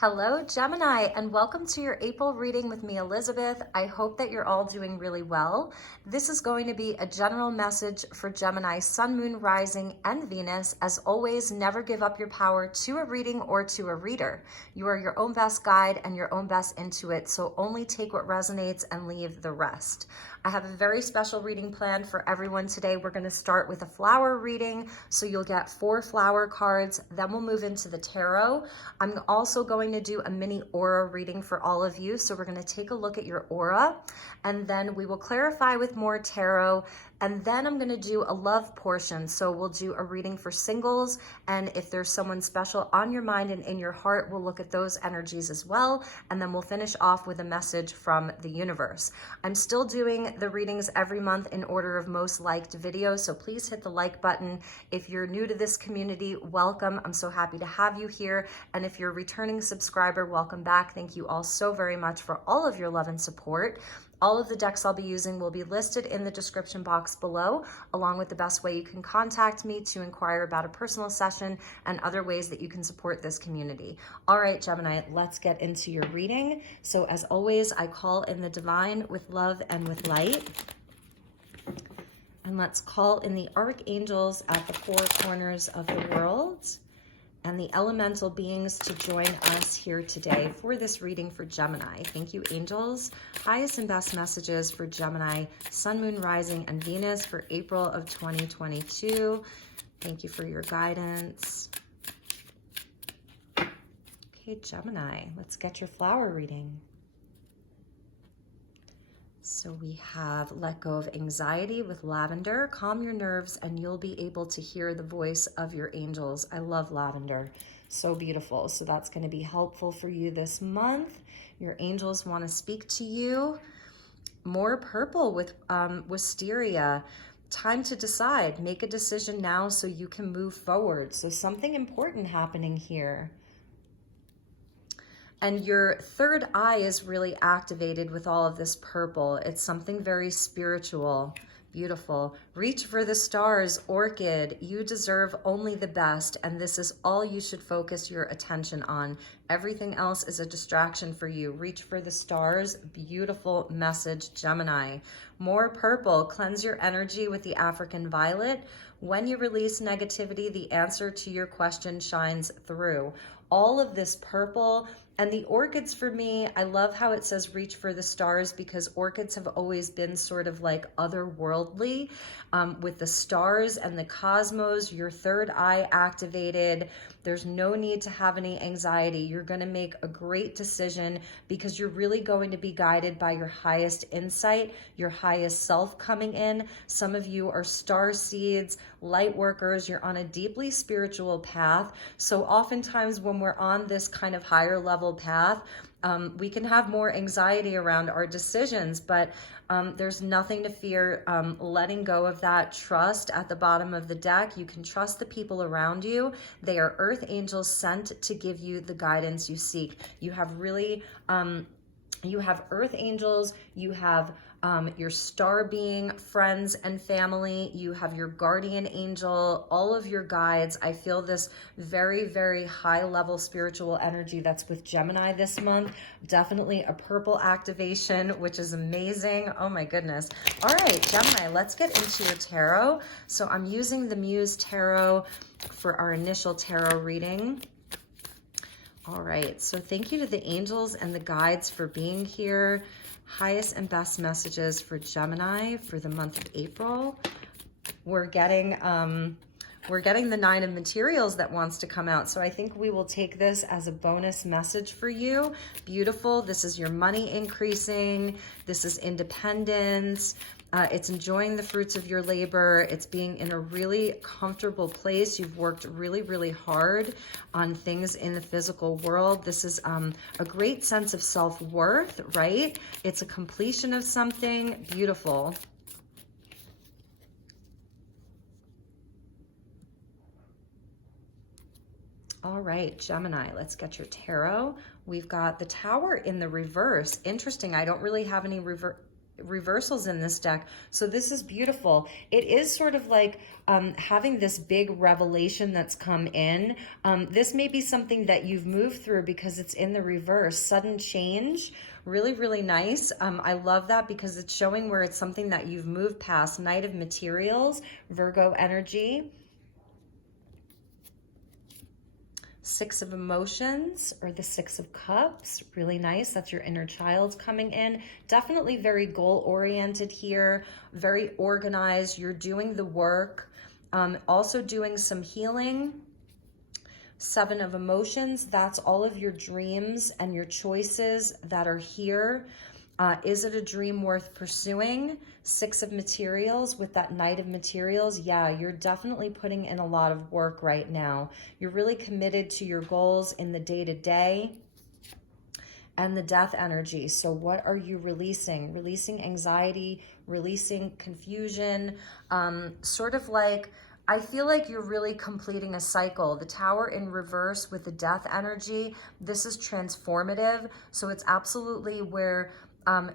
Hello, Gemini, and welcome to your April reading with me, Elizabeth. I hope that you're all doing really well. This is going to be a general message for Gemini, Sun, Moon, Rising, and Venus. As always, never give up your power to a reading or to a reader. You are your own best guide and your own best intuit, so only take what resonates and leave the rest. I have a very special reading planned for everyone today. We're going to start with a flower reading, so you'll get 4 flower cards. Then we'll move into the tarot. I'm also going to do a mini aura reading for all of you. So we're going to take a look at your aura, and then we will clarify with more tarot. And then I'm going to do a love portion. So we'll do a reading for singles. And if there's someone special on your mind and in your heart, we'll look at those energies as well. And then we'll finish off with a message from the universe. I'm still doing the readings every month in order of most liked videos. So please hit the like button. If you're new to this community, welcome. I'm so happy to have you here. And if you're a returning subscriber, welcome back. Thank you all so very much for all of your love and support. All of the decks I'll be using will be listed in the description box below, along with the best way you can contact me to inquire about a personal session and other ways that you can support this community. All right, Gemini, let's get into your reading. So as always, I call in the divine with love and with light. And let's call in the archangels at the 4 corners of the world and the elemental beings to join us here today for this reading for Gemini. Thank you, angels. Highest and best messages for Gemini, Sun, Moon, Rising, and Venus for April of 2022. Thank you for your guidance. Okay, Gemini, let's get your flower reading. So we have let go of anxiety with lavender. Calm your nerves and you'll be able to hear the voice of your angels. I love lavender. So beautiful. So that's going to be helpful for you this month. Your angels want to speak to you. More purple with wisteria. Time to decide. Make a decision now so you can move forward. So something important happening here. And your third eye is really activated with all of this purple. It's something very spiritual. Beautiful. Reach for the stars, orchid. You deserve only the best, and this is all you should focus your attention on. Everything else is a distraction for you. Reach for the stars. Beautiful message, Gemini. More purple. Cleanse your energy with the African violet. When you release negativity, the answer to your question shines through. All of this purple. And the orchids for me, I love how it says reach for the stars, because orchids have always been sort of like otherworldly with the stars and the cosmos, your third eye activated. There's no need to have any anxiety. You're going to make a great decision because you're really going to be guided by your highest insight, your highest self coming in. Some of you are star seeds, light workers. You're on a deeply spiritual path. So oftentimes when we're on this kind of higher level path, we can have more anxiety around our decisions, but there's nothing to fear. Letting go of that trust at the bottom of the deck. You can trust the people around you. They are earth angels sent to give you the guidance you seek. You have really, you have earth angels, you have your star being, friends and family, you have your guardian angel, all of your guides. I feel this very, very high level spiritual energy that's with Gemini this month. Definitely a purple activation, which is amazing. Oh my goodness. All right, Gemini, let's get into your tarot. So I'm using the Muse tarot for our initial tarot reading. All right, so thank you to the angels and the guides for being here. Highest and best messages for Gemini for the month of April. We're getting the 9 of materials that wants to come out. So I think we will take this as a bonus message for you. Beautiful. This is your money increasing. This is independence. It's enjoying the fruits of your labor. It's being in a really comfortable place. You've worked really, really hard on things in the physical world. This is a great sense of self-worth, right? It's a completion of something. Beautiful. All right, Gemini, let's get your tarot. We've got the Tower in the reverse. Interesting. I don't really have any reversals in this deck. So this is beautiful. It is sort of like having this big revelation that's come in. This may be something that you've moved through because it's in the reverse. Sudden change. Really, really nice. I love that because it's showing where it's something that you've moved past. Knight of Materials, Virgo energy. Six of Emotions, or the Six of Cups, really nice. That's your inner child coming in. Definitely very goal-oriented here, very organized. You're doing the work, also doing some healing. Seven of Emotions, that's all of your dreams and your choices that are here. Is it a dream worth pursuing? Six of Materials with that Knight of Materials. Yeah, you're definitely putting in a lot of work right now. You're really committed to your goals in the day-to-day. And the Death energy. So what are you releasing? Releasing anxiety, releasing confusion, sort of like, I feel like you're really completing a cycle. The Tower in reverse with the Death energy, this is transformative. So it's absolutely where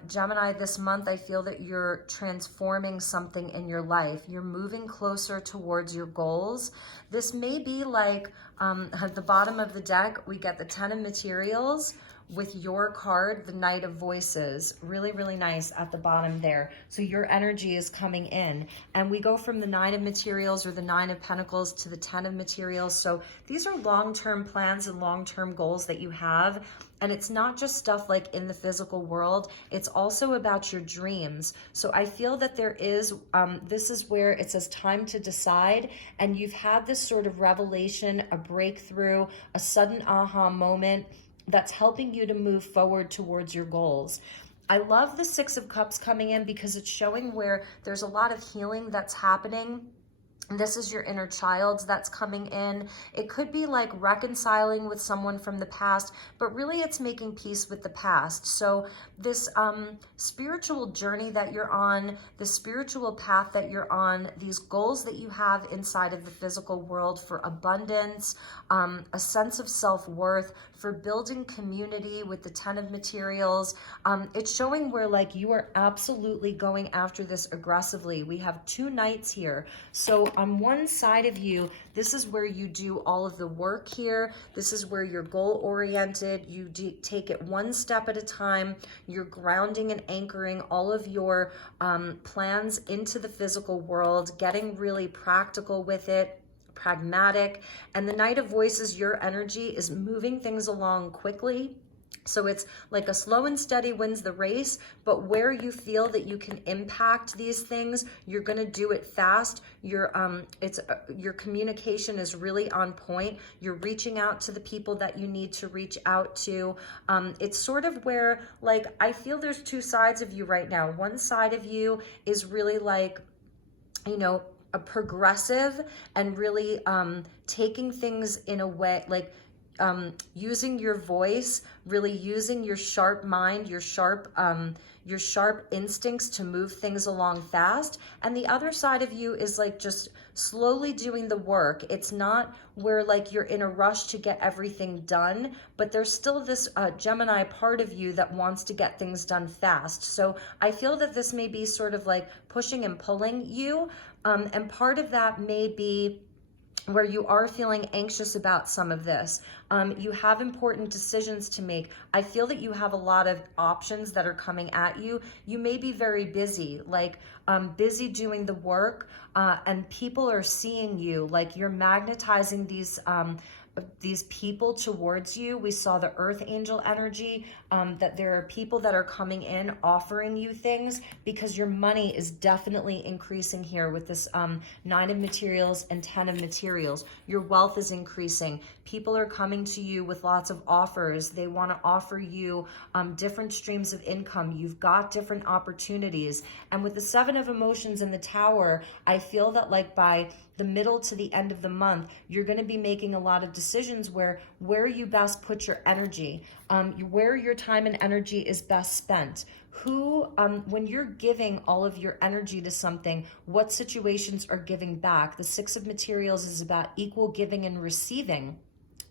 Gemini, this month, I feel that you're transforming something in your life. You're moving closer towards your goals. This may be like at the bottom of the deck, we get the Ten of Materials with your card, the Knight of Voices. Really, really nice at the bottom there. So your energy is coming in. And we go from the Nine of Materials or the Nine of Pentacles to the Ten of Materials. So these are long-term plans and long-term goals that you have. And it's not just stuff like in the physical world, it's also about your dreams. So I feel that there is, this is where it says time to decide, and you've had this sort of revelation, a breakthrough, a sudden aha moment that's helping you to move forward towards your goals. I love the Six of Cups coming in because it's showing where there's a lot of healing that's happening. This is your inner child that's coming in. It could be like reconciling with someone from the past, but really it's making peace with the past. So this spiritual journey that you're on, the spiritual path that you're on, these goals that you have inside of the physical world for abundance, a sense of self-worth, for building community with the Ten of Materials. It's showing where like you are absolutely going after this aggressively. We have two knights here. So on one side of you, this is where you do all of the work here. This is where you're goal-oriented. You take it one step at a time. You're grounding and anchoring all of your plans into the physical world, getting really practical with it, pragmatic. And the Knight of Voices, your energy is moving things along quickly. So it's like a slow and steady wins the race, but where you feel that you can impact these things, you're going to do it fast. Your communication is really on point. You're reaching out to the people that you need to reach out to. It's sort of where, like, I feel there's two sides of you right now. One side of you is really like, you know, a progressive and really taking things in a way, like, using your voice, really using your sharp mind, your sharp instincts to move things along fast. And the other side of you is like just slowly doing the work. It's not where like you're in a rush to get everything done, but there's still this Gemini part of you that wants to get things done fast. So I feel that this may be sort of like pushing and pulling you. And part of that may be where you are feeling anxious about some of this. You have important decisions to make. I feel that you have a lot of options that are coming at you. You may be very busy, like busy doing the work, and people are seeing you, like you're magnetizing these people towards you. We saw the Earth Angel energy, that there are people that are coming in offering you things because your money is definitely increasing here with this Nine of Materials and Ten of Materials. Your wealth is increasing. People are coming to you with lots of offers. They want to offer you different streams of income. You've got different opportunities. And with the Seven of Emotions in the Tower, I feel that like by the middle to the end of the month, you're going to be making a lot of decisions where you best put your energy, where your time and energy is best spent. Who, when you're giving all of your energy to something, what situations are giving back? The Six of Materials is about equal giving and receiving.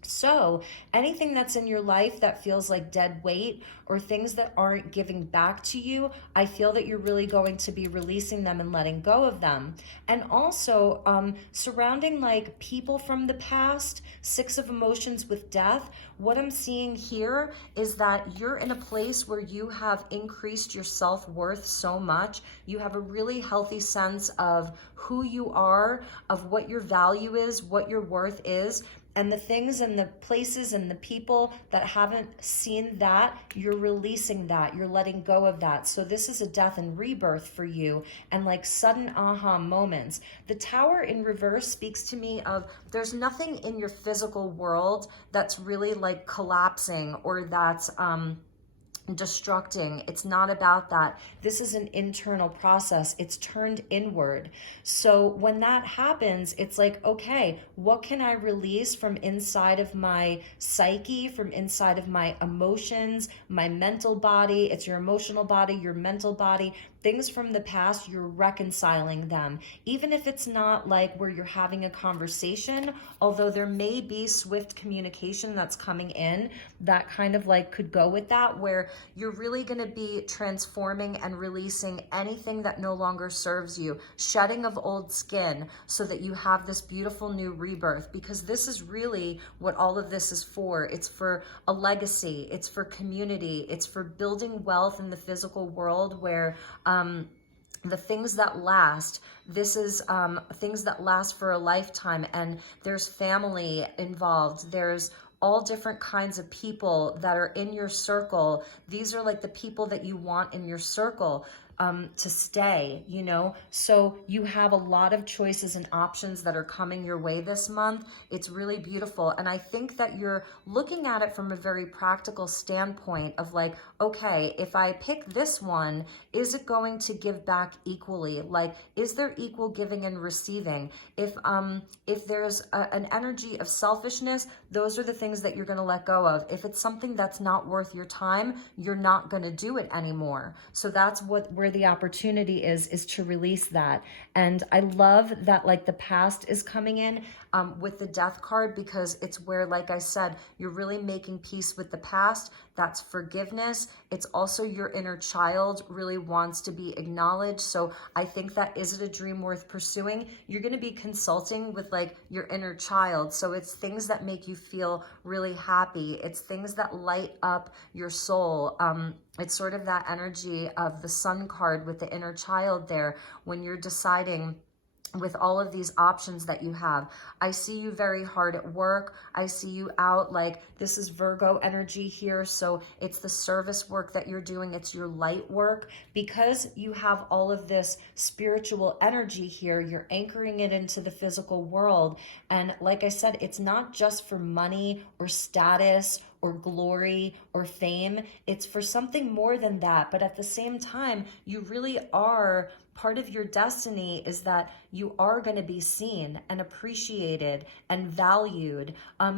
So anything that's in your life that feels like dead weight or things that aren't giving back to you, I feel that you're really going to be releasing them and letting go of them. And also surrounding like people from the past, Six of Emotions with death, what I'm seeing here is that you're in a place where you have increased your self-worth so much. You have a really healthy sense of who you are, of what your value is, what your worth is. And the things and the places and the people that haven't seen that, you're releasing that, you're letting go of that. So this is a death and rebirth for you, and like sudden aha moments. The Tower in reverse speaks to me of there's nothing in your physical world that's really like collapsing or that's destructing. It's not about that. This is an internal process. It's turned inward. So when that happens, it's like, okay, what can I release from inside of my psyche, from inside of my emotions, my mental body? It's your emotional body, your mental body. Things from the past, you're reconciling them. Even if it's not like where you're having a conversation, although there may be swift communication that's coming in that kind of like could go with that, where you're really going to be transforming and releasing anything that no longer serves you, shedding of old skin so that you have this beautiful new rebirth, because this is really what all of this is for. It's for a legacy, it's for community, it's for building wealth in the physical world where the things that last, this is things that last for a lifetime, and there's family involved, there's all different kinds of people that are in your circle. These are like the people that you want in your circle to stay, you know? So you have a lot of choices and options that are coming your way this month. It's really beautiful. And I think that you're looking at it from a very practical standpoint of like, okay, if I pick this one, is it going to give back equally? Like, is there equal giving and receiving? If there's an energy of selfishness, those are the things that you're going to let go of. If it's something that's not worth your time, you're not going to do it anymore. So that's where the opportunity is to release that. And I love that like the past is coming in with the death card, because it's where, like I said, you're really making peace with the past. That's forgiveness. It's also your inner child really wants to be acknowledged. So I think that, is it a dream worth pursuing? You're going to be consulting with like your inner child. So it's things that make you feel really happy. It's things that light up your soul. It's sort of that energy of the Sun card with the inner child there when you're deciding with all of these options that you have. I see you very hard at work. I see you out, like this is Virgo energy here. So it's the service work that you're doing. It's your light work. Because you have all of this spiritual energy here, you're anchoring it into the physical world. And like I said, it's not just for money or status or glory or fame. It's for something more than that. But at the same time, you really are, part of your destiny is that you are going to be seen and appreciated and valued.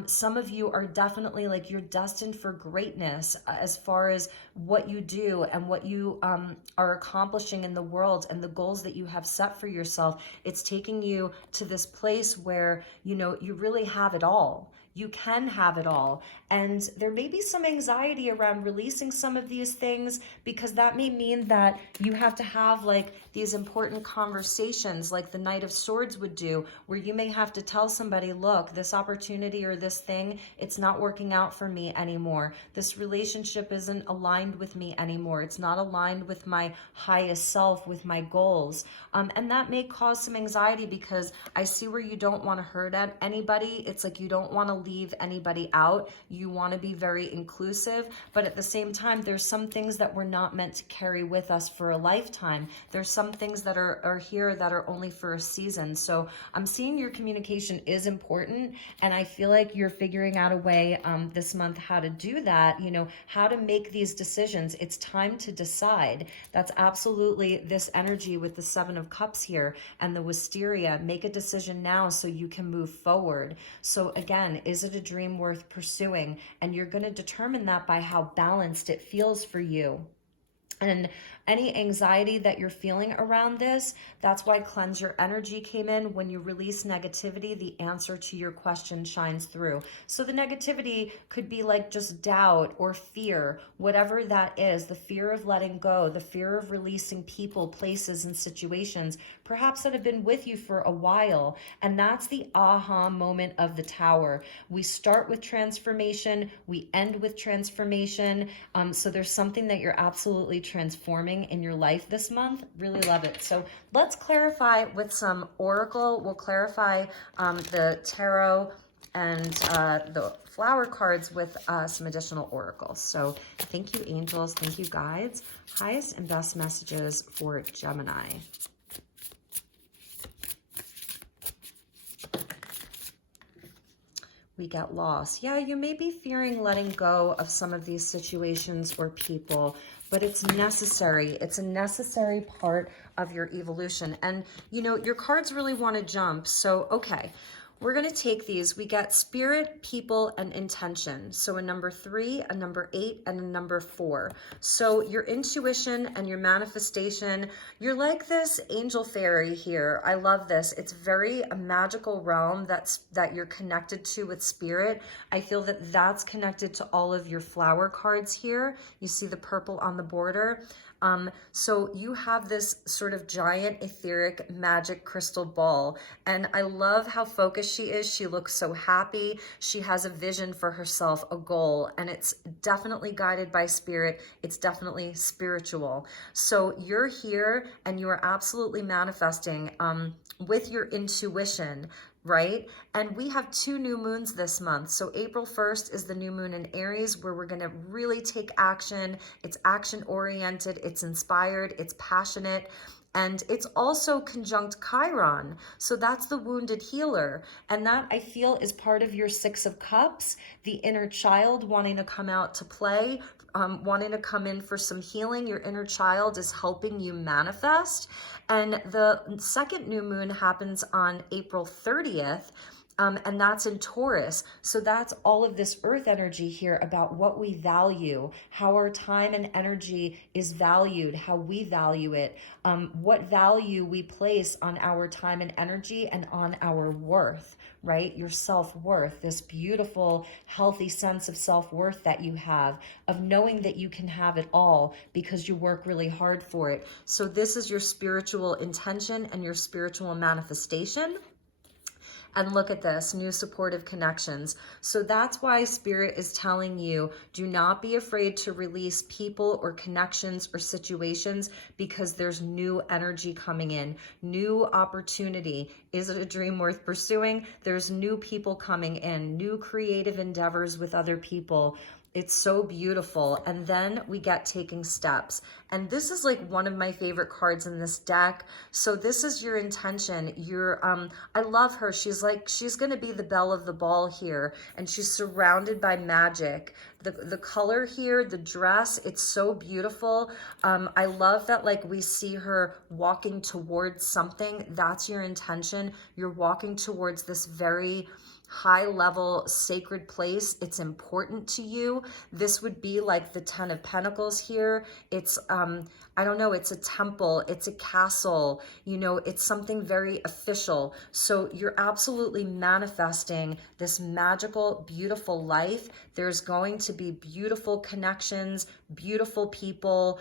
Some of you are definitely like, you're destined for greatness as far as what you do and what you are accomplishing in the world and the goals that you have set for yourself. It's taking you to this place where, you know, you really have it all. You can have it all. And there may be some anxiety around releasing some of these things, because that may mean that you have to have like these important conversations like the Knight of Swords would do, where you may have to tell somebody, look, this opportunity or this thing, it's not working out for me anymore. This relationship isn't aligned with me anymore. It's not aligned with my highest self, with my goals. And that may cause some anxiety, because I see where you don't want to hurt anybody. It's like you don't want to leave anybody out. You want to be very inclusive, but at the same time, there's some things that we're not meant to carry with us for a lifetime. There's some things that are here that are only for a season. So I'm seeing your communication is important, and I feel like you're figuring out a way this month how to do that, you know, how to make these decisions. It's time to decide. That's absolutely this energy with the Seven of Cups here and the wisteria. Make a decision now so you can move forward. So again, is it a dream worth pursuing? And you're going to determine that by how balanced it feels for you. And any anxiety that you're feeling around this, that's why cleanse your energy came in. When you release negativity, the answer to your question shines through. So the negativity could be like just doubt or fear, whatever that is, the fear of letting go, the fear of releasing people, places, and situations, perhaps that have been with you for a while. And that's the aha moment of the tower. We start with transformation, we end with transformation. So there's something that you're absolutely transforming in your life this month. Really love it. So let's clarify with some oracle. We'll clarify the tarot and the flower cards with some additional oracles. So thank you, angels. Thank you, guides. Highest and best messages for Gemini. We get lost. Yeah, you may be fearing letting go of some of these situations or people, but it's necessary. It's a necessary part of your evolution. And, you know, your cards really want to jump. So, okay, we're going to take these. We get spirit, people, and intention. So a number 3, a number 8, and a number 4. So your intuition and your manifestation, you're like this angel fairy here. I love this. It's very a magical realm that you're connected to with spirit. I feel that that's connected to all of your flower cards here. You see the purple on the border. So you have this sort of giant etheric magic crystal ball, and I love how focused she is. She looks so happy. She has a vision for herself, a goal, and it's definitely guided by spirit. It's definitely spiritual. So you're here and you are absolutely manifesting with your intuition, right? And we have 2 new moons this month. So April 1st is the new moon in Aries, where we're going to really take action. It's action oriented, it's inspired, it's passionate. And it's also conjunct Chiron. So that's the wounded healer. And that, I feel, is part of your 6 of Cups, the inner child wanting to come out to play, wanting to come in for some healing. Your inner child is helping you manifest. And the second new moon happens on April 30th. And that's in Taurus. So that's all of this earth energy here about what we value, how our time and energy is valued, how we value it, what value we place on our time and energy and on our worth, right? Your self-worth, this beautiful, healthy sense of self-worth that you have, of knowing that you can have it all because you work really hard for it. So this is your spiritual intention and your spiritual manifestation. And look at this, new supportive connections. So that's why Spirit is telling you, do not be afraid to release people or connections or situations, because there's new energy coming in, new opportunity. Is it a dream worth pursuing? There's new people coming in, new creative endeavors with other people. It's so beautiful. And then we get taking steps. And this is like one of my favorite cards in this deck. So this is your intention. I love her. She's going to be the belle of the ball here. And she's surrounded by magic. The color here, the dress, it's so beautiful. I love that, like, we see her walking towards something. That's your intention. You're walking towards this very high level sacred place. It's important to you. This would be like the 10 of Pentacles here. It's I don't know, it's a temple, it's a castle, you know, it's something very official. So you're absolutely manifesting this magical, beautiful life. There's going to be beautiful connections, beautiful people.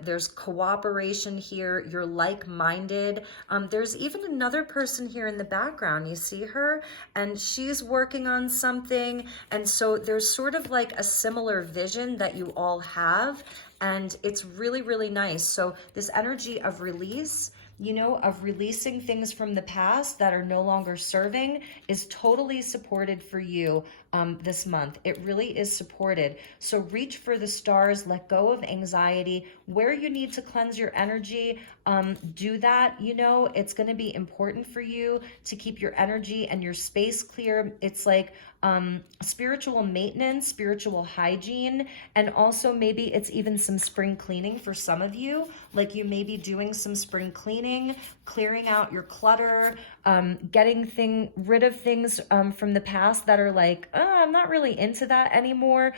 There's cooperation here. You're like-minded. There's even another person here in the background. You see her? And she's working on something. And so there's sort of like a similar vision that you all have. And it's really, really nice. So this energy of release, you know, of releasing things from the past that are no longer serving, is totally supported for you this month. It really is supported. So reach for the stars, let go of anxiety. Where you need to cleanse your energy, do that. You know, it's going to be important for you to keep your energy and your space clear. It's like spiritual maintenance, spiritual hygiene, and also maybe it's even some spring cleaning for some of you. Like, you may be doing some spring cleaning, clearing out your clutter, getting rid of things from the past that are like, I'm not really into that anymore.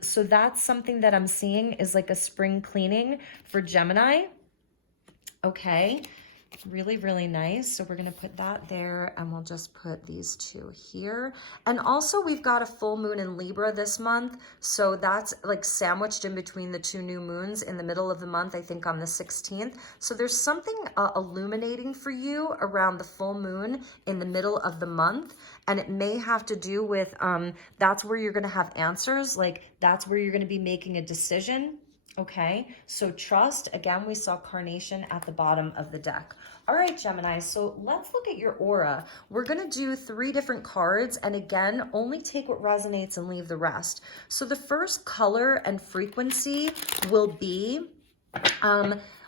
So that's something that I'm seeing is like a spring cleaning for Gemini. Okay, really, really nice. So we're going to put that there, and we'll just put these two here. And also we've got a full moon in Libra this month. So that's like sandwiched in between the two new moons in the middle of the month, I think on the 16th. So there's something illuminating for you around the full moon in the middle of the month. And it may have to do with, that's where you're going to have answers. Like that's where you're going to be making a decision. Okay, so trust, again, we saw carnation at the bottom of the deck. All right, Gemini, so let's look at your aura. We're gonna do 3 different cards, and again, only take what resonates and leave the rest. So the first color and frequency will be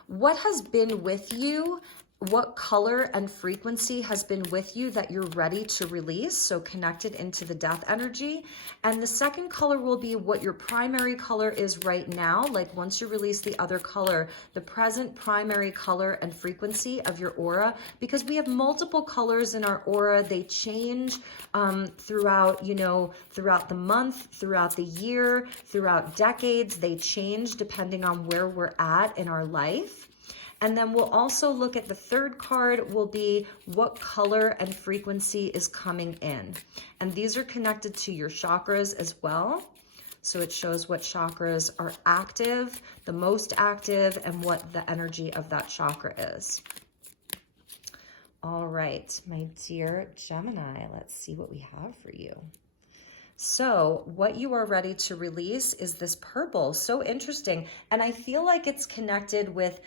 what has been with you, what color and frequency has been with you that you're ready to release, so connected into the death energy. And the second color will be what your primary color is right now, like once you release the other color, the present primary color and frequency of your aura, because we have multiple colors in our aura. They change throughout, throughout the month, throughout the year, throughout decades. They change depending on where we're at in our life. And then we'll also look at the third card will be what color and frequency is coming in. And these are connected to your chakras as well. So it shows what chakras are active, the most active, and what the energy of that chakra is. All right, my dear Gemini, let's see what we have for you. So what you are ready to release is this purple. So interesting. And I feel like it's connected with,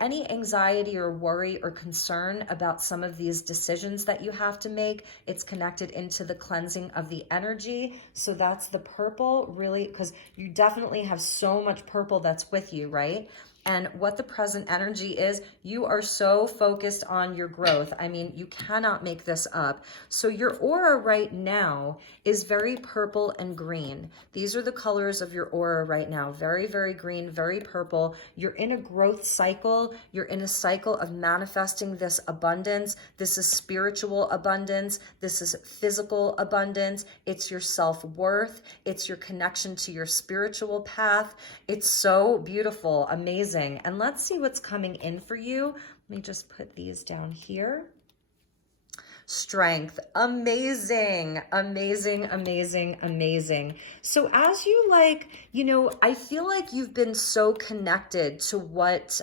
any anxiety or worry or concern about some of these decisions that you have to make. It's connected into the cleansing of the energy. So that's the purple, really, because you definitely have so much purple that's with you, right? And what the present energy is, you are so focused on your growth. I mean, you cannot make this up. So your aura right now is very purple and green. These are the colors of your aura right now. Very, very green, very purple. You're in a growth cycle. You're in a cycle of manifesting this abundance. This is spiritual abundance. This is physical abundance. It's your self-worth. It's your connection to your spiritual path. It's so beautiful, amazing. And let's see what's coming in for you. Let me just put these down here. Strength. Amazing, amazing, amazing, amazing. So as you I feel like you've been so connected to what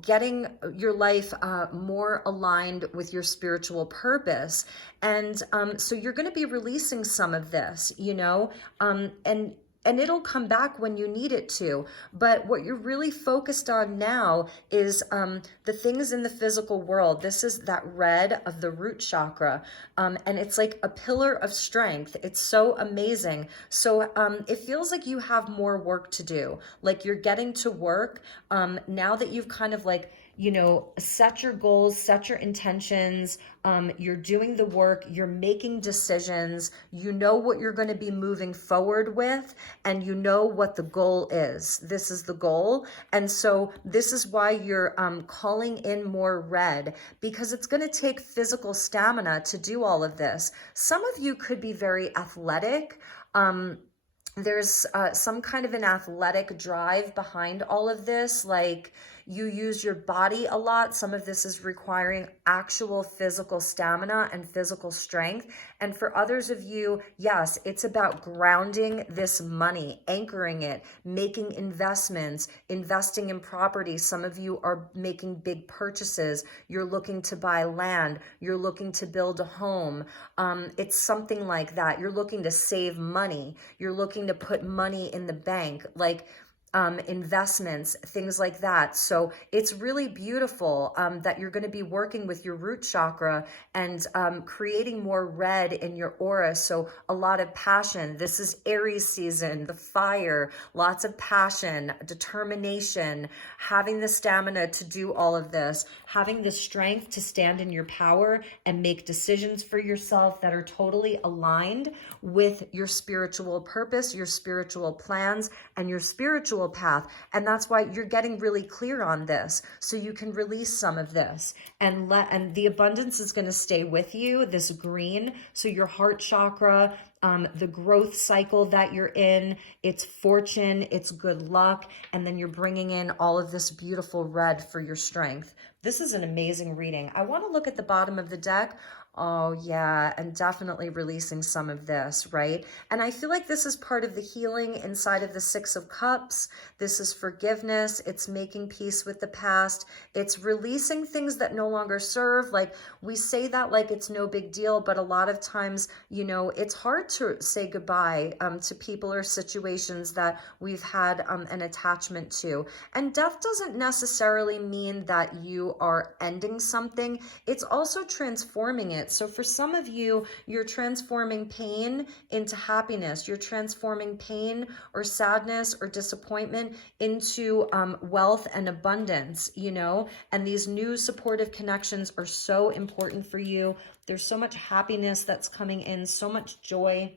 getting your life more aligned with your spiritual purpose. And so you're going to be releasing some of this, and it'll come back when you need it to. But what you're really focused on now is the things in the physical world. This is that red of the root chakra. And it's like a pillar of strength. It's so amazing. So it feels like you have more work to do. Like you're getting to work now that you've kind of set your goals, set your intentions, you're doing the work, you're making decisions, you know what you're going to be moving forward with, and you know what the goal is. This is the goal. And so this is why you're calling in more red, because it's going to take physical stamina to do all of this. Some of you could be very athletic. There's some kind of an athletic drive behind all of this, like you use your body a lot. Some of this is requiring actual physical stamina and physical strength. And for others of you, yes, it's about grounding this money, anchoring it, making investments, investing in property. Some of you are making big purchases. You're looking to buy land. You're looking to build a home. It's something like that. You're looking to save money. You're looking to put money in the bank, investments, things like that. So it's really beautiful that you're going to be working with your root chakra and creating more red in your aura. So a lot of passion. This is Aries season, the fire, lots of passion, determination, having the stamina to do all of this, having the strength to stand in your power and make decisions for yourself that are totally aligned with your spiritual purpose, your spiritual plans, and your spiritual spiritual path. And that's why you're getting really clear on this, so you can release some of this, and the abundance is going to stay with you, this green. So your heart chakra, the growth cycle that you're in, it's fortune, it's good luck, and then you're bringing in all of this beautiful red for your strength. This is an amazing reading. I want to look at the bottom of the deck. Oh yeah, and definitely releasing some of this, right? And I feel like this is part of the healing inside of the Six of Cups. This is forgiveness. It's making peace with the past. It's releasing things that no longer serve. Like, we say that like it's no big deal, but a lot of times, you know, it's hard to say goodbye to people or situations that we've had an attachment to. And death doesn't necessarily mean that you are ending something. It's also transforming it. So for some of you, you're transforming pain into happiness. You're transforming pain or sadness or disappointment into wealth and abundance, you know, and these new supportive connections are so important for you. There's so much happiness that's coming in, so much joy.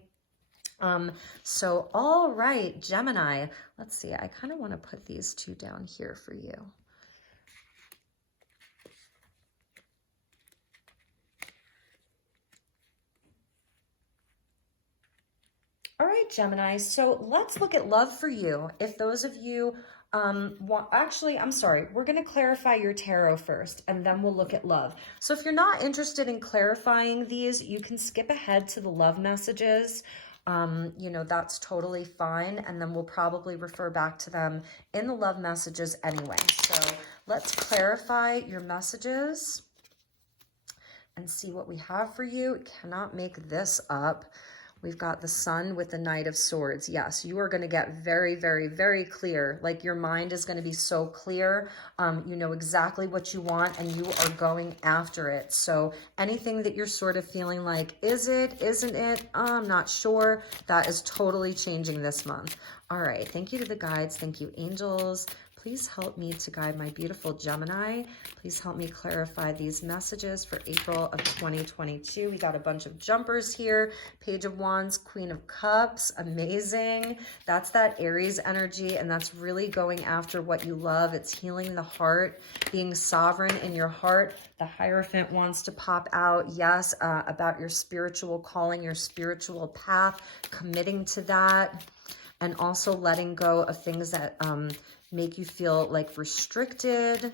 So, all right, Gemini, let's see. I kind of want to put these two down here for you. All right, Gemini, so let's look at love for you. If those of you actually, I'm sorry, we're going to clarify your tarot first, and then we'll look at love. So if you're not interested in clarifying these, you can skip ahead to the love messages. You know, that's totally fine, and then we'll probably refer back to them in the love messages anyway. So let's clarify your messages and see what we have for you. Cannot make this up. We've got the Sun with the Knight of Swords. Yes, you are going to get very, very, very clear. Like, your mind is going to be so clear. You know exactly what you want, and you are going after it. So anything that you're sort of feeling like, is it, isn't it, I'm not sure, that is totally changing this month. All right, thank you to the guides. Thank you, angels. Please help me to guide my beautiful Gemini. Please help me clarify these messages for April of 2022. We got a bunch of jumpers here. Page of Wands, Queen of Cups, amazing. That's that Aries energy, and that's really going after what you love. It's healing the heart, being sovereign in your heart. The Hierophant wants to pop out, yes, about your spiritual calling, your spiritual path, committing to that, and also letting go of things that make you feel like restricted,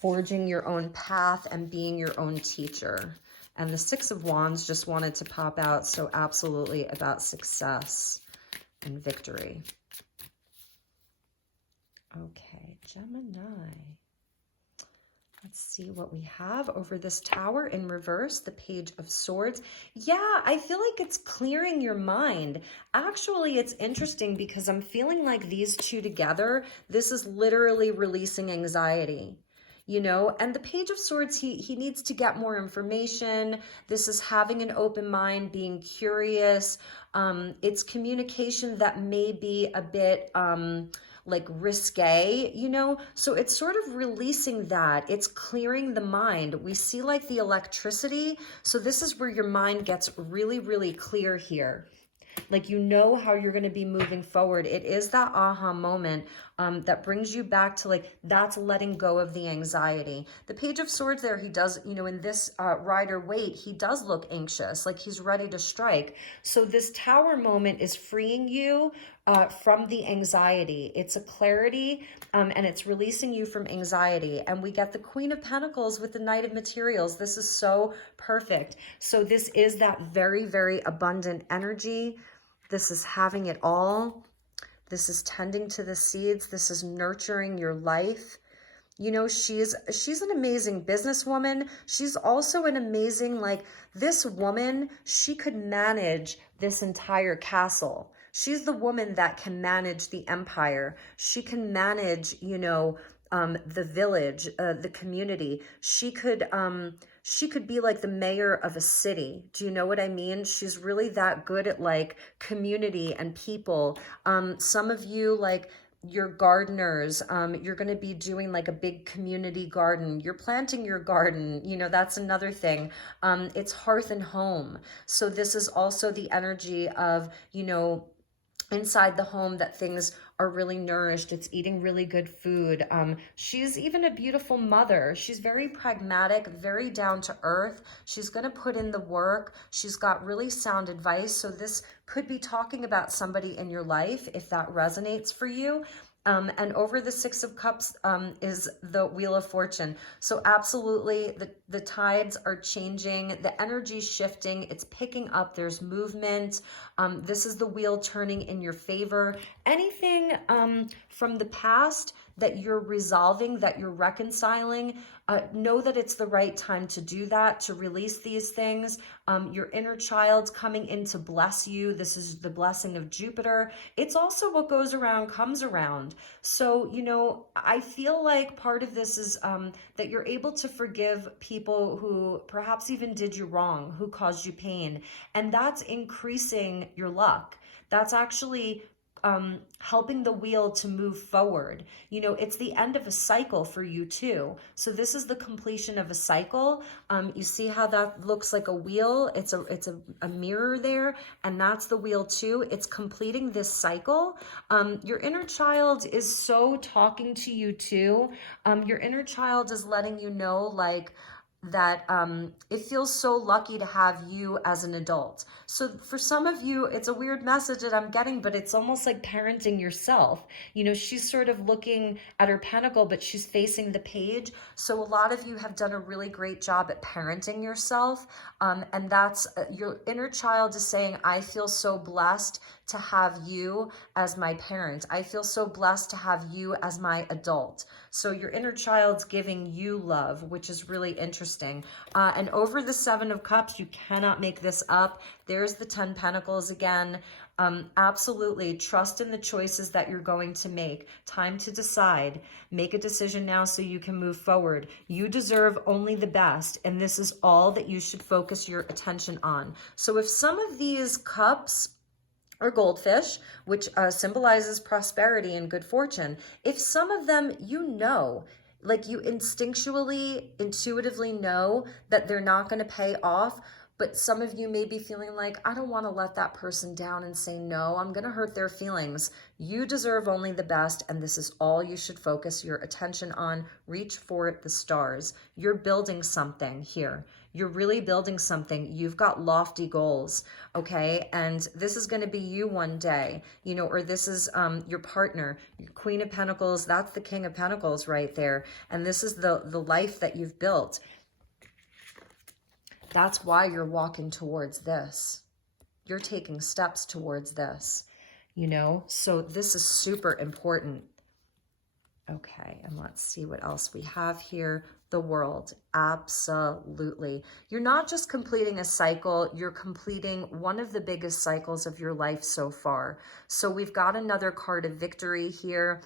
forging your own path and being your own teacher. And the Six of Wands just wanted to pop out, so absolutely about success and victory. Okay, Gemini. Let's see what we have over this Tower in reverse, the Page of Swords. Yeah, I feel like it's clearing your mind. Actually, it's interesting because I'm feeling like these two together, this is literally releasing anxiety, you know? And the Page of Swords, he needs to get more information. This is having an open mind, being curious. It's communication that may be a bit like risque, you know? So it's sort of releasing that. It's clearing the mind. We see like the electricity. So this is where your mind gets really, really clear here. Like, you know how you're going to be moving forward. It is that aha moment that brings you back to, like, that's letting go of the anxiety. The Page of Swords there, he does, you know, in this Rider-Waite, he does look anxious, like he's ready to strike. So this Tower moment is freeing you from the anxiety. It's a clarity and it's releasing you from anxiety. And we get the Queen of Pentacles with the Knight of Materials. This is so perfect. So this is that very, very abundant energy. This is having it all. This is tending to the seeds. This is nurturing your life. You know, she's an amazing businesswoman. She's also an amazing, like, this woman, she could manage this entire castle. She's the woman that can manage the empire. She can manage, you know, the village, the community. She could be like the mayor of a city. Do you know what I mean? She's really that good at, like, community and people. Some of you, like, you're gardeners, you're going to be doing like a big community garden. You're planting your garden, you know, that's another thing. It's hearth and home. So this is also the energy of, you know, inside the home, that things are really nourished. It's eating really good food. She's even a beautiful mother. She's very pragmatic, very down to earth. She's going to put in the work. She's got really sound advice. So this could be talking about somebody in your life if that resonates for you. And over the Six of Cups is the Wheel of Fortune. So absolutely, the tides are changing, the energy's shifting, it's picking up, there's movement. This is the wheel turning in your favor. Anything from the past that you're resolving, that you're reconciling, know that it's the right time to do that, to release these things. Your inner child's coming in to bless you. This is the blessing of Jupiter. It's also what goes around comes around. So, you know, I feel like part of this is that you're able to forgive people who perhaps even did you wrong, who caused you pain. And that's increasing your luck. That's actually helping the wheel to move forward. You know, it's the end of a cycle for you too. So this is the completion of a cycle. You see how that looks like a wheel? It's a mirror there, and that's the wheel too. It's completing this cycle. Your inner child is so talking to you too. Your inner child is letting you know, like, that it feels so lucky to have you as an adult. So for some of you, it's a weird message that I'm getting, but it's almost like parenting yourself. You know, she's sort of looking at her pentacle, but she's facing the page. So a lot of you have done a really great job at parenting yourself. And that's your inner child is saying, I feel so blessed to have you as my parent. I feel so blessed to have you as my adult. So your inner child's giving you love, which is really interesting. And over the Seven of Cups, you cannot make this up. There's the 10 Pentacles again. Absolutely trust in the choices that you're going to make. Time to decide. Make a decision now so you can move forward. You deserve only the best, and this is all that you should focus your attention on. So if some of these cups or goldfish, which symbolizes prosperity and good fortune, if some of them, you know, like you intuitively know that they're not going to pay off, but some of you may be feeling like, I don't want to let that person down and say no, I'm going to hurt their feelings. You deserve only the best, and this is all you should focus your attention on. Reach for the stars. You're building something here. You're really building something. You've got lofty goals, okay? And this is going to be you one day, you know, or this is your partner, your Queen of Pentacles. That's the King of Pentacles right there. And this is the life that you've built. That's why you're walking towards this. You're taking steps towards this, you know? So this is super important. Okay, and let's see what else we have here. The World, absolutely. You're not just completing a cycle, you're completing one of the biggest cycles of your life so far. So we've got another card of victory here.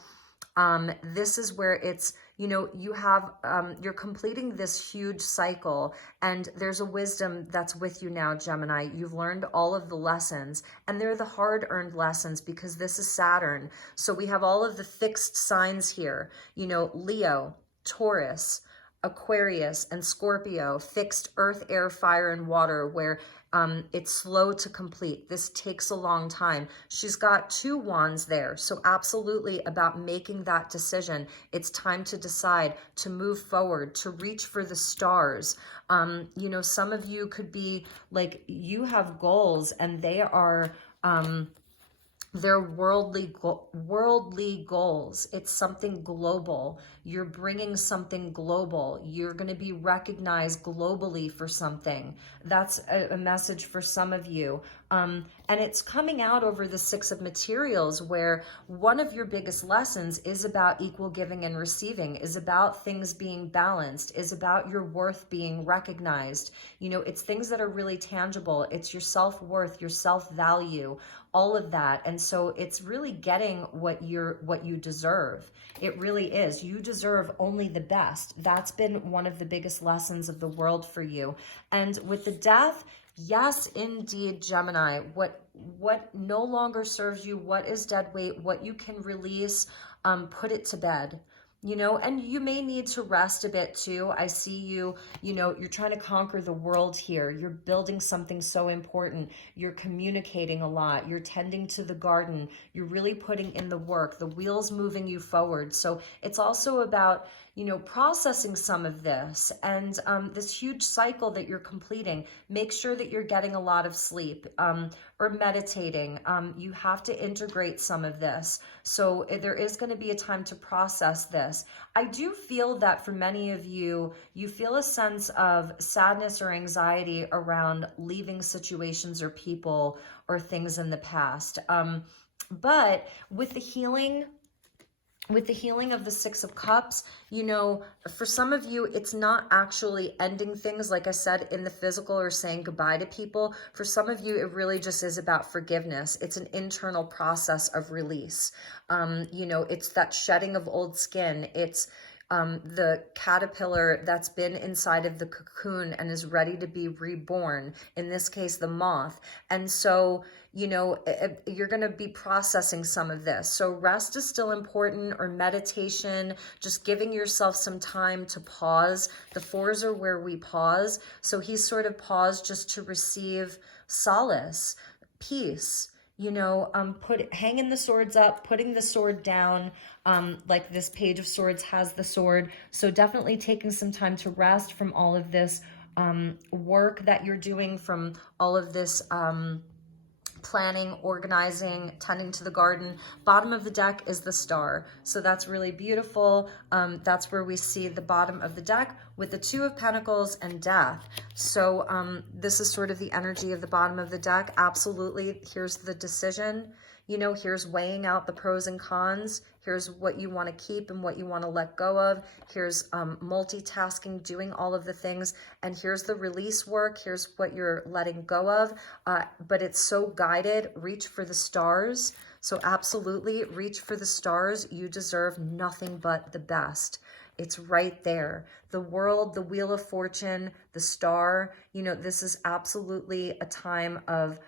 This is where it's, you know, you have, you're completing this huge cycle, and there's a wisdom that's with you now, Gemini. You've learned all of the lessons, and they're the hard-earned lessons because this is Saturn. So we have all of the fixed signs here, you know, Leo, Taurus, Aquarius, and Scorpio, fixed earth, air, fire, and water, where it's slow to complete. This takes a long time. She's got 2 wands there. So absolutely about making that decision. It's time to decide, to move forward, to reach for the stars. You know, some of you could be like, you have goals and they are, they're worldly goals. It's something global. You're bringing something global. You're going to be recognized globally for something. That's a message for some of you. And it's coming out over the Six of Materials, where one of your biggest lessons is about equal giving and receiving, is about things being balanced, is about your worth being recognized. You know, it's things that are really tangible. It's your self-worth, your self-value, all of that. And so it's really getting what you deserve. It really is. You deserve only the best. That's been one of the biggest lessons of the world for you. And with the Death, yes, indeed, Gemini, what no longer serves you, what is dead weight, what you can release, put it to bed. you know, and you may need to rest a bit too. I see you, you know, you're trying to conquer the world here. You're building something so important. You're communicating a lot. You're tending to the garden. You're really putting in the work. The wheel's moving you forward. So it's also about, you know, processing some of this and this huge cycle that you're completing. Make sure that you're getting a lot of sleep or meditating. You have to integrate some of this. So there is going to be a time to process this. I do feel that for many of you, you feel a sense of sadness or anxiety around leaving situations or people or things in the past. But with the healing of the Six of Cups, you know, for some of you, it's not actually ending things, like I said, in the physical or saying goodbye to people. For some of you, it really just is about forgiveness. It's an internal process of release. You know, it's that shedding of old skin. It's the caterpillar that's been inside of the cocoon and is ready to be reborn, in this case, the moth. And so, you know, you're going to be processing some of this. So rest is still important, or meditation, just giving yourself some time to pause. The fours are where we pause. So he's sort of paused just to receive solace, peace, you know, hanging the swords up, putting the sword down, like this Page of Swords has the sword. So definitely taking some time to rest from all of this work that you're doing, from all of this planning, organizing, tending to the garden. Bottom of the deck is the Star. So that's really beautiful. That's where we see the bottom of the deck with the Two of Pentacles and Death. So this is sort of the energy of the bottom of the deck. Absolutely. Here's the decision. You know, here's weighing out the pros and cons. Here's what you want to keep and what you want to let go of. Here's multitasking, doing all of the things. And here's the release work. Here's what you're letting go of. But it's so guided. Reach for the stars. So absolutely reach for the stars. You deserve nothing but the best. It's right there. The world, the Wheel of Fortune, the star. You know, this is absolutely a time of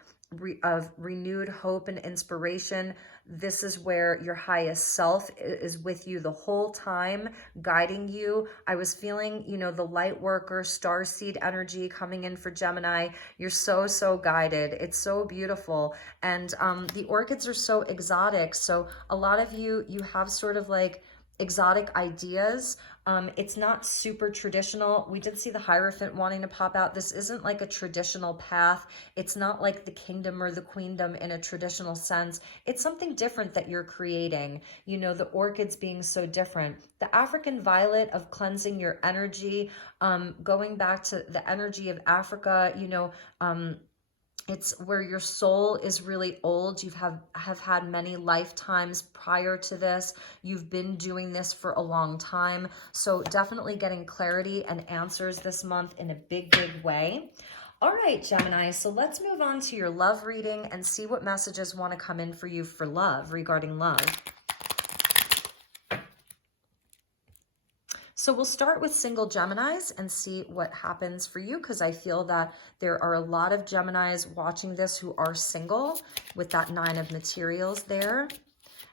renewed hope and inspiration. This is where your highest self is with you the whole time, guiding you. I was feeling, you know, the light worker, starseed energy coming in for Gemini. You're so, so guided. It's so beautiful. And the orchids are so exotic. So a lot of you have sort of like exotic ideas. It's not super traditional. We did see the Hierophant wanting to pop out. This isn't like a traditional path. It's not like the kingdom or the queendom in a traditional sense. It's something different that you're creating. You know, the orchids being so different. The African violet of cleansing your energy, going back to the energy of Africa, you know, it's where your soul is really old. You have had many lifetimes prior to this. You've been doing this for a long time. So definitely getting clarity and answers this month in a big, big way. All right, Gemini, so let's move on to your love reading and see what messages want to come in for you for love, regarding love. So we'll start with single Geminis and see what happens for you, because I feel that there are a lot of Geminis watching this who are single, with that Nine of Materials there.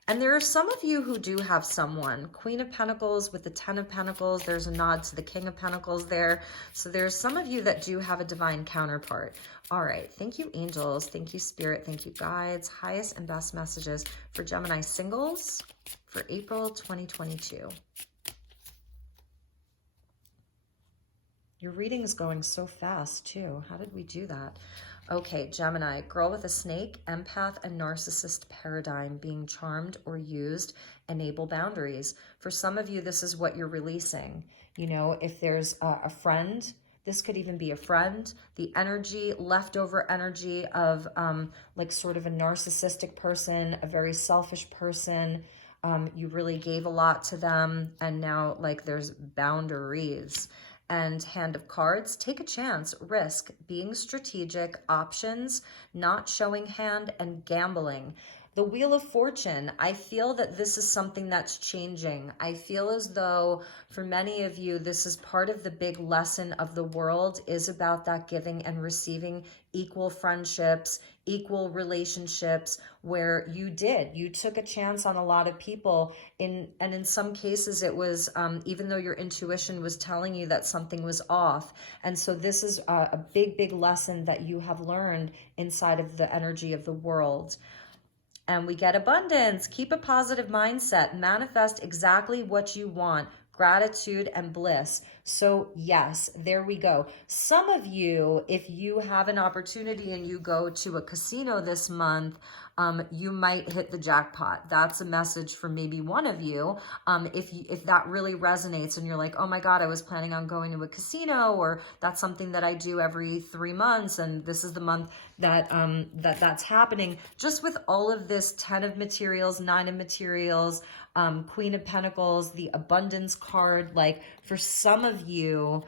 And there are some of you who do have someone. Queen of Pentacles with the Ten of Pentacles. There's a nod to the King of Pentacles there. So there's some of you that do have a divine counterpart. All right. Thank you, angels. Thank you, spirit. Thank you, guides. Highest and best messages for Gemini singles for April 2022. Your reading is going so fast too. How did we do that? Okay, Gemini, girl with a snake, empath and narcissist paradigm, being charmed or used, enable boundaries. For some of you, this is what you're releasing. You know, if there's a friend, this could even be a friend, the energy, leftover energy of like sort of a narcissistic person, a very selfish person. You really gave a lot to them, and now like there's boundaries. And Hand of Cards, take a chance, risk, being strategic, options, not showing hand, and gambling. The Wheel of Fortune, I feel that this is something that's changing. I feel as though for many of you, this is part of the big lesson of the world is about that giving and receiving, equal friendships, equal relationships, where you took a chance on a lot of people, and in some cases it was even though your intuition was telling you that something was off. And so this is a big lesson that you have learned inside of the energy of the world. And we get abundance. Keep a positive mindset. Manifest exactly what you want. Gratitude and bliss. So yes, there we go. Some of you, if you have an opportunity and you go to a casino this month, you might hit the jackpot. That's a message for maybe one of you. If that really resonates and you're like, oh my God, I was planning on going to a casino, or that's something that I do every 3 months, and this is the month that that's happening. Just with all of this 10 of materials, 9 of materials, Queen of Pentacles, the abundance card, like for some of you,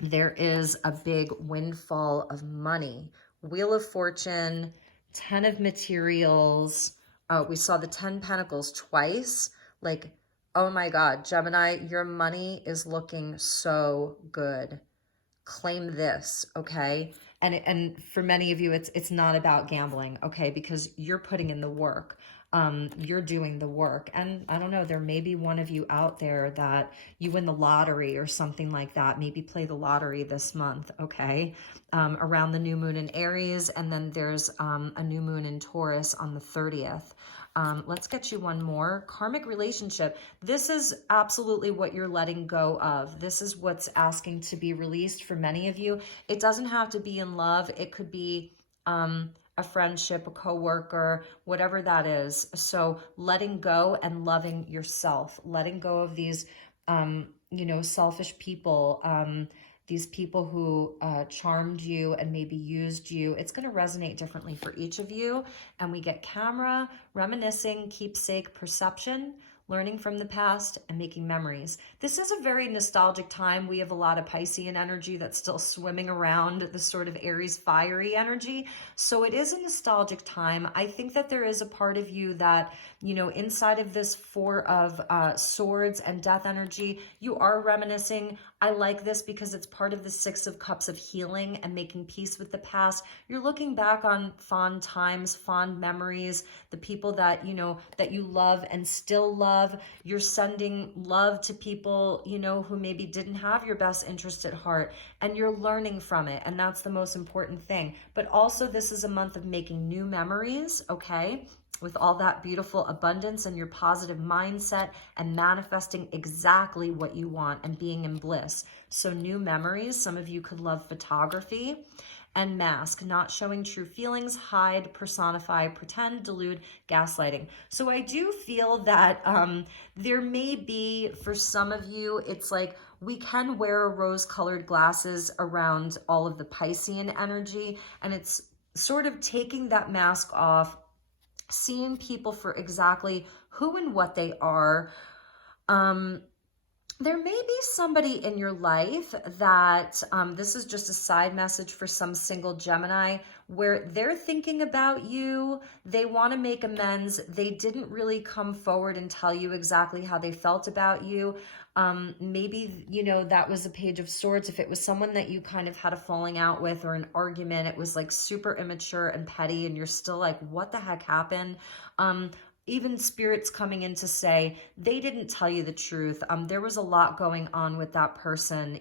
there is a big windfall of money. Wheel of Fortune, 10 of materials. We saw the 10 Pentacles twice. Like, oh my God, Gemini, your money is looking so good. Claim this, okay? And for many of you, it's not about gambling, okay? Because you're putting in the work. You're doing the work. And I don't know, there may be one of you out there that you win the lottery or something like that. Maybe play the lottery this month, okay? Around the new moon in Aries, and then there's a new moon in Taurus on the 30th. Let's get you one more. Karmic relationship. This is absolutely what you're letting go of. This is what's asking to be released for many of you. It doesn't have to be in love. It could be a friendship, a coworker, whatever that is. So letting go and loving yourself, letting go of these, selfish people, these people who charmed you and maybe used you. It's going to resonate differently for each of you. And we get camera, reminiscing, keepsake, perception, learning from the past, and making memories. This is a very nostalgic time. We have a lot of Piscean energy that's still swimming around the sort of Aries fiery energy. So it is a nostalgic time. I think that there is a part of you that, inside of this 4 of Swords and death energy, you are reminiscing. I like this because it's part of the 6 of Cups of healing and making peace with the past. You're looking back on fond times, fond memories, the people that, that you love and still love. You're sending love to people, who maybe didn't have your best interest at heart, and you're learning from it. And that's the most important thing. But also, this is a month of making new memories, okay? With all that beautiful abundance and your positive mindset and manifesting exactly what you want and being in bliss. So new memories. Some of you could love photography. And mask, not showing true feelings, hide, personify, pretend, delude, gaslighting. So I do feel that there may be, for some of you, it's like we can wear rose-colored glasses around all of the Piscean energy, and it's sort of taking that mask off, seeing people for exactly who and what they are. There may be somebody in your life that, this is just a side message for some single Gemini, where they're thinking about you, they want to make amends, they didn't really come forward and tell you exactly how they felt about you. Maybe, that was a Page of Swords. If it was someone that you kind of had a falling out with or an argument, it was like super immature and petty, and you're still like, what the heck happened? Even spirits coming in to say they didn't tell you the truth. There was a lot going on with that person.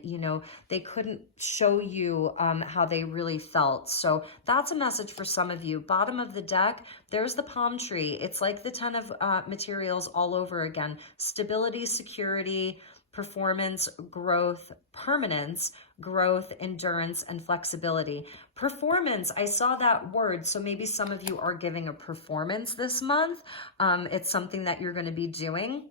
They couldn't show you how they really felt. So that's a message for some of you. Bottom of the deck, there's the palm tree. It's like the 10 of materials all over again. Stability, security, performance, growth, permanence, growth, endurance, and flexibility. Performance, I saw that word, so maybe some of you are giving a performance this month. It's something that you're going to be doing.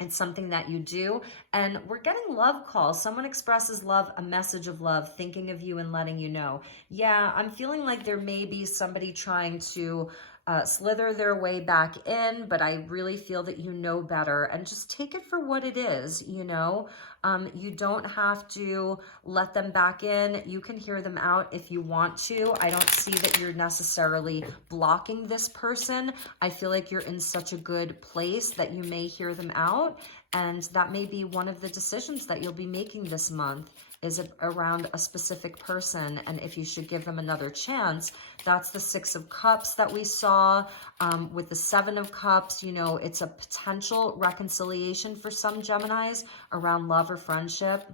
It's something that you do. And we're getting love calls. Someone expresses love, a message of love, thinking of you and letting you know. Yeah, I'm feeling like there may be somebody trying to slither their way back in, but I really feel that you know better, and just take it for what it is, you know? You don't have to let them back in. You can hear them out if you want to. I don't see that you're necessarily blocking this person. I feel like you're in such a good place that you may hear them out, and that may be one of the decisions that you'll be making this month, is around a specific person, and if you should give them another chance. That's the Six of Cups that we saw with the Seven of Cups. You know, it's a potential reconciliation for some Geminis around love or friendship.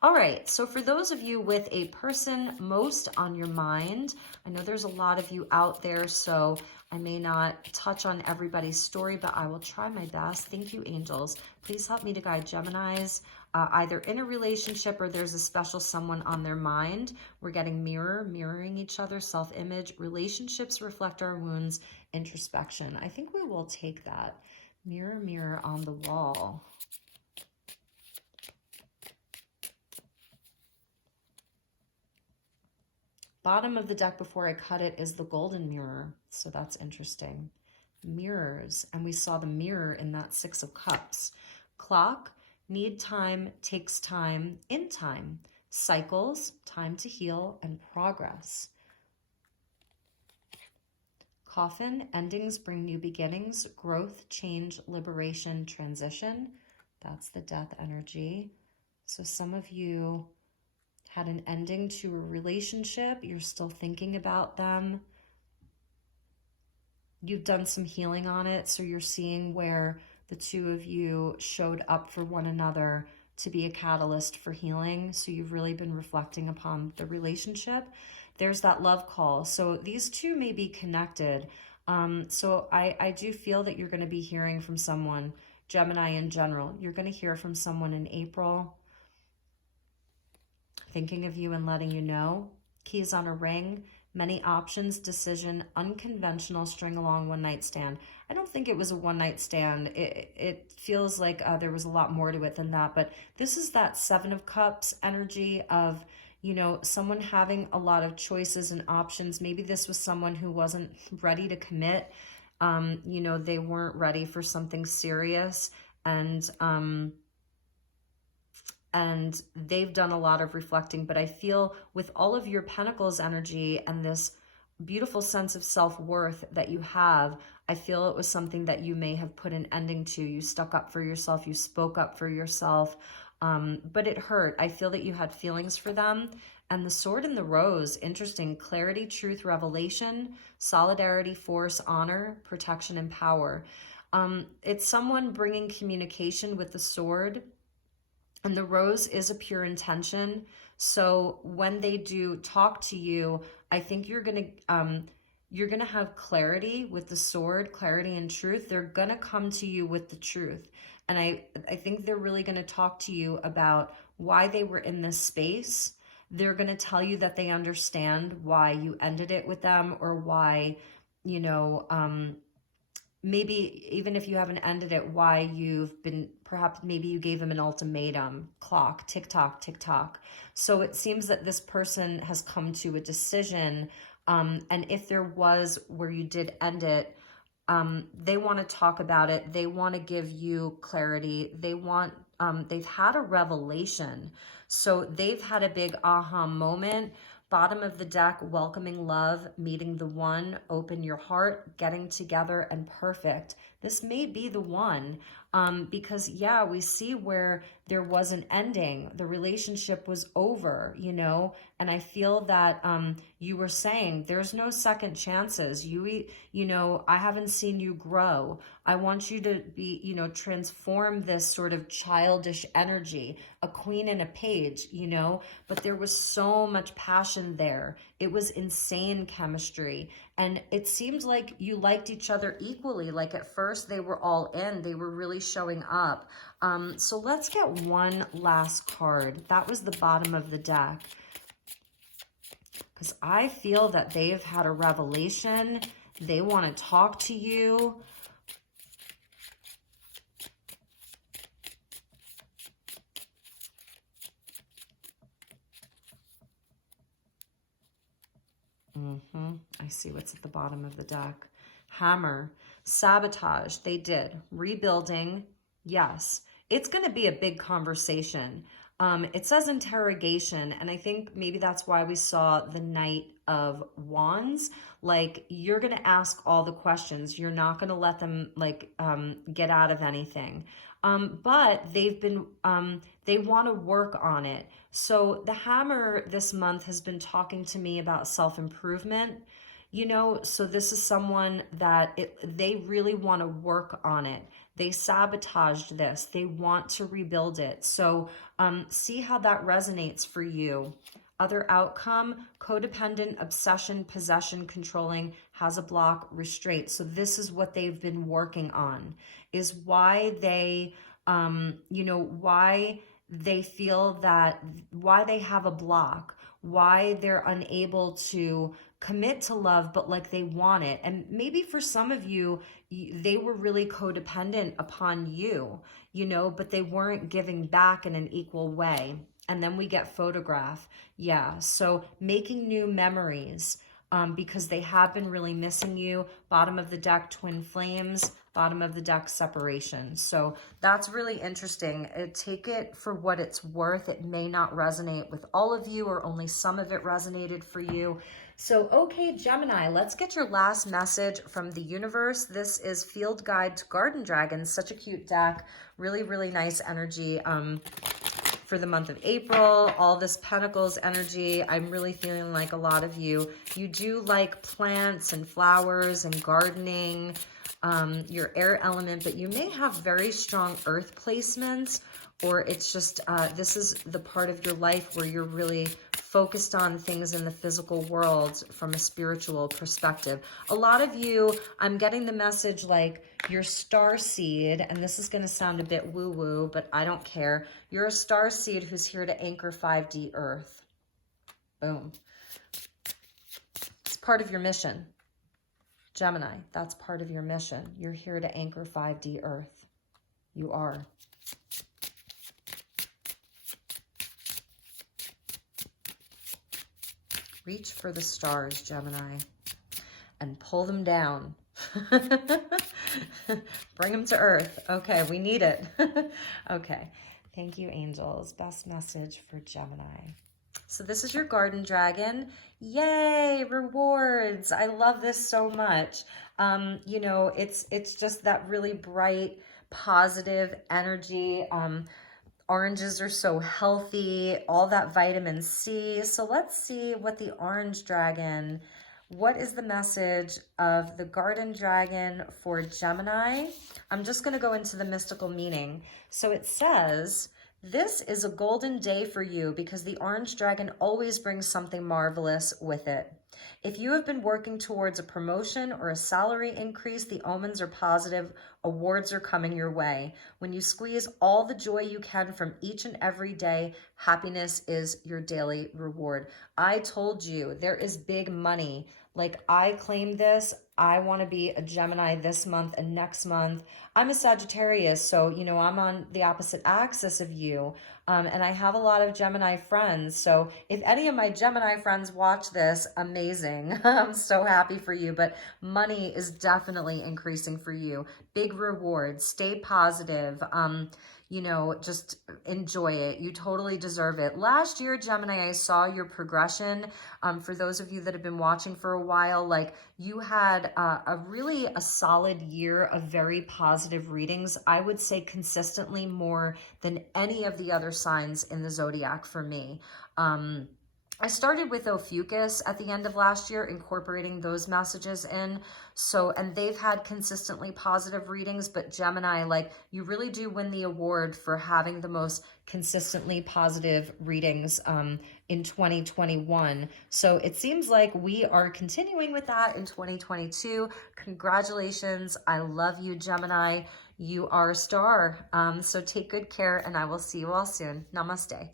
All right, so for those of you with a person most on your mind, I know there's a lot of you out there, so I may not touch on everybody's story, but I will try my best. Thank you, angels. Please help me to guide Geminis, either in a relationship or there's a special someone on their mind. We're getting mirroring each other, self-image. Relationships reflect our wounds, introspection. I think we will take that. Mirror, mirror on the wall. Bottom of the deck before I cut it is the golden mirror. So that's interesting. Mirrors. And we saw the mirror in that Six of Cups. Clock, need time, takes time, in time. Cycles, time to heal, and progress. Coffin, endings bring new beginnings. Growth, change, liberation, transition. That's the death energy. So some of you had an ending to a relationship. You're still thinking about them. You've done some healing on it. So you're seeing where the two of you showed up for one another to be a catalyst for healing. So you've really been reflecting upon the relationship. There's that love call. So these two may be connected. So I do feel that you're going to be hearing from someone, Gemini in general. You're going to hear from someone in April, thinking of you and letting you know. Keys on a ring, many options, decision, unconventional, string along, one night stand. I don't think it was a one night stand. It feels like there was a lot more to it than that. But this is that Seven of Cups energy of, you know, someone having a lot of choices and options. Maybe this was someone who wasn't ready to commit. You know, they weren't ready for something serious. And they've done a lot of reflecting, but I feel with all of your Pentacles energy and this beautiful sense of self-worth that you have, I feel it was something that you may have put an ending to. You stuck up for yourself, you spoke up for yourself, but it hurt. I feel that you had feelings for them. And the Sword and the Rose, interesting. Clarity, truth, revelation, solidarity, force, honor, protection, and power. It's someone bringing communication with the Sword. And the Rose is a pure intention. So when they do talk to you, I think you're gonna have clarity with the Sword, clarity and truth. They're gonna come to you with the truth. And I think they're really gonna talk to you about why they were in this space. They're gonna tell you that they understand why you ended it with them, or why, you know, maybe even if you haven't ended it, why you've been, perhaps maybe you gave them an ultimatum. Clock, tick tock, tick tock. So it seems that this person has come to a decision. And if there was where you did end it, they want to talk about it. They want to give you clarity. They want, they've had a revelation. So they've had a big aha moment. Bottom of the deck, welcoming love, meeting the one, open your heart, getting together, and perfect. This may be the one, because yeah, we see where there was an ending. The relationship was over, you know, and I feel that you were saying there's no second chances. You know, I haven't seen you grow. I want you to be, you know, transform this sort of childish energy, a queen and a page, you know, but there was so much passion there. It was insane chemistry. And it seemed like you liked each other equally. Like at first they were all in, they were really showing up. So let's get one last card. That was the bottom of the deck. Because I feel that they have had a revelation. They want to talk to you. I see what's at the bottom of the deck. Hammer. Sabotage. They did. Rebuilding. Yes. It's going to be a big conversation. It says interrogation, and I think maybe that's why we saw the Knight of Wands. Like, you're going to ask all the questions. You're not going to let them, like, get out of anything. But they've been, they want to work on it. So the Hammer this month has been talking to me about self-improvement. You know, so this is someone that they really want to work on it. They sabotaged this. They want to rebuild it. So see how that resonates for you. Other outcome, codependent, obsession, possession, controlling, has a block, restraint. So this is what they've been working on, is why they, you know, why they feel that, why they have a block, why they're unable to commit to love, but like they want it. And maybe for some of you, they were really codependent upon you, you know, but they weren't giving back in an equal way. And then we get photograph. Yeah, so making new memories because they have been really missing you. Bottom of the deck, twin flames. Bottom of the deck, separation. So that's really interesting. Take it for what it's worth. It may not resonate with all of you, or only some of it resonated for you. So, okay, Gemini, let's get your last message from the universe. This is Field Guide to Garden Dragons. Such a cute deck. Really, really nice energy for the month of April. All this Pentacles energy. I'm really feeling like a lot of you do like plants and flowers and gardening, your air element, but you may have very strong earth placements, or it's just, this is the part of your life where you're really focused on things in the physical world from a spiritual perspective. A lot of you, I'm getting the message like your star seed, and this is going to sound a bit woo-woo, but I don't care. You're a star seed who's here to anchor 5D Earth. Boom. It's part of your mission. Gemini, that's part of your mission. You're here to anchor 5D Earth. You are. Reach for the stars, Gemini, and pull them down. Bring them to Earth. Okay, we need it. Okay, thank you, angels. Best message for Gemini. So this is your garden dragon. Yay, rewards. I love this so much. You know, it's just that really bright, positive energy. Oranges are so healthy, all that vitamin C. So let's see what the orange dragon, what is the message of the garden dragon for Gemini? I'm just going to go into the mystical meaning. So it says, this is a golden day for you because the orange dragon always brings something marvelous with it. If you have been working towards a promotion or a salary increase, the omens are positive. Awards are coming your way. When you squeeze all the joy you can from each and every day, happiness is your daily reward. I told you, there is big money. Like, I claim this. I want to be a Gemini this month and next month. I'm a Sagittarius, so, you know, I'm on the opposite axis of you. And I have a lot of Gemini friends. So if any of my Gemini friends watch this, amazing. I'm so happy for you. But money is definitely increasing for you. Big rewards. Stay positive. You know, just enjoy it. You totally deserve it. Last year, Gemini, I saw your progression. For those of you that have been watching for a while, like, you had a really solid year of very positive readings. I would say consistently more than any of the other signs in the zodiac for me. I started with Ophiuchus at the end of last year, incorporating those messages in. So, and they've had consistently positive readings, but Gemini, like, you really do win the award for having the most consistently positive readings in 2021. So it seems like we are continuing with that in 2022. Congratulations. I love you, Gemini. You are a star. So take good care, and I will see you all soon. Namaste.